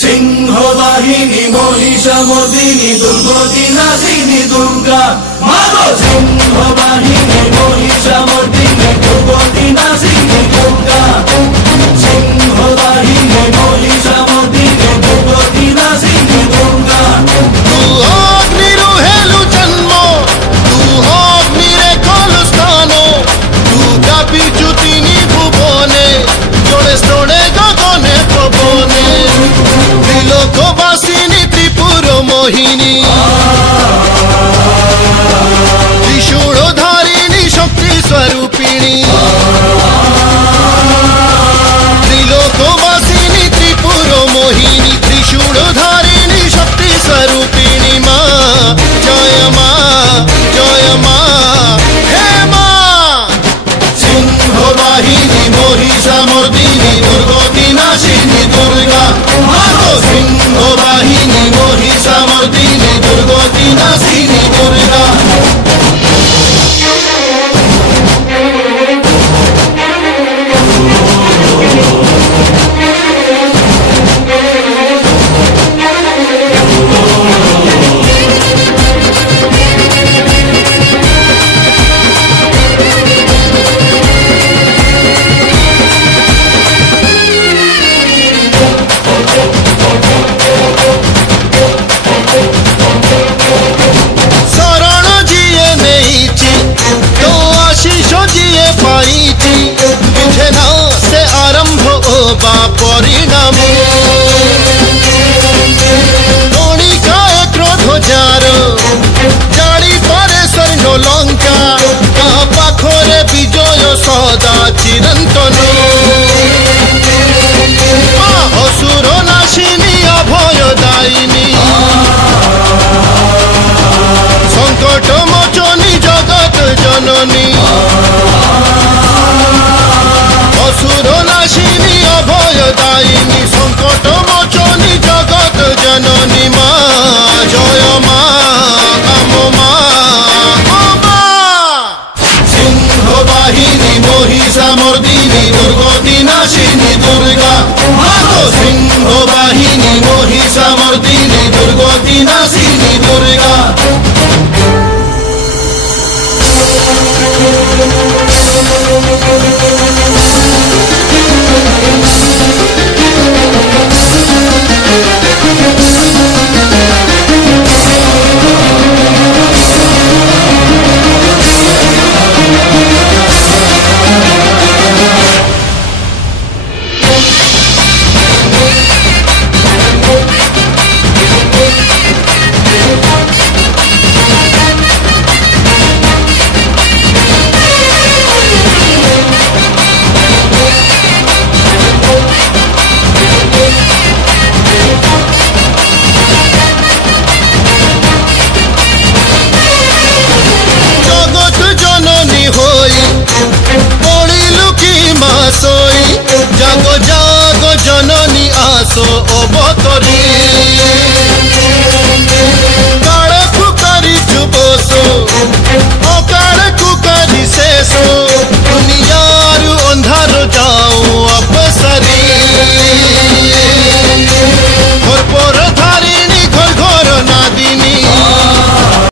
সিংহবাহিনী মহিষামর্দিনী দুর্গতি নাশিনী দুর্গা মাগো সিংহবাহিনী মহিষামর্দিনী দুর্গতি নাশিনী দুর্গা সিংহবাহিনী মহিষামর্দিনী দুর্গতি নাশিনী দুর্গা তু অগ্নিরু হেলু জন্ম তু অগ্নিরে কলু স্থান তু ব্যাপিচু তিনি ভুবনে জোড়ে স্তোড়ে গগনে পবনে ত্রিলোকবাসিনী ত্রিপুর মোহিনী ত্রিশূলধারিণী শক্তি স্বরূপিণী ত্রিলোকবাসিনী ত্রিপুর মোহিনী ত্রিশূলধারিণী শক্তি স্বরূপিণী মা জয় মা হে মা সিংহবাহিনী মহিষামর্দিনী দুর্গতি নাশিনী দুর্গা মাগো সিংহবাহিনী মহিষামর্দিনী দুর্গতি নাশিনী দুর্গা परिणाम कणिकाए क्रोध जार जाड़ी पारे स्वर्ण लंका पाखरे विजय सदा चिरंतन असुर नाशिनी अभय दायिनी संकट मोचनी जगत जननी असुर नाशिनी अभय दायिनी संकट मोचनी जगत जननी मा जय मा काम मा सिंहवाहिनी महिषामर्दिनी दुर्गति नाशिनी दुर्गा मागो सिंह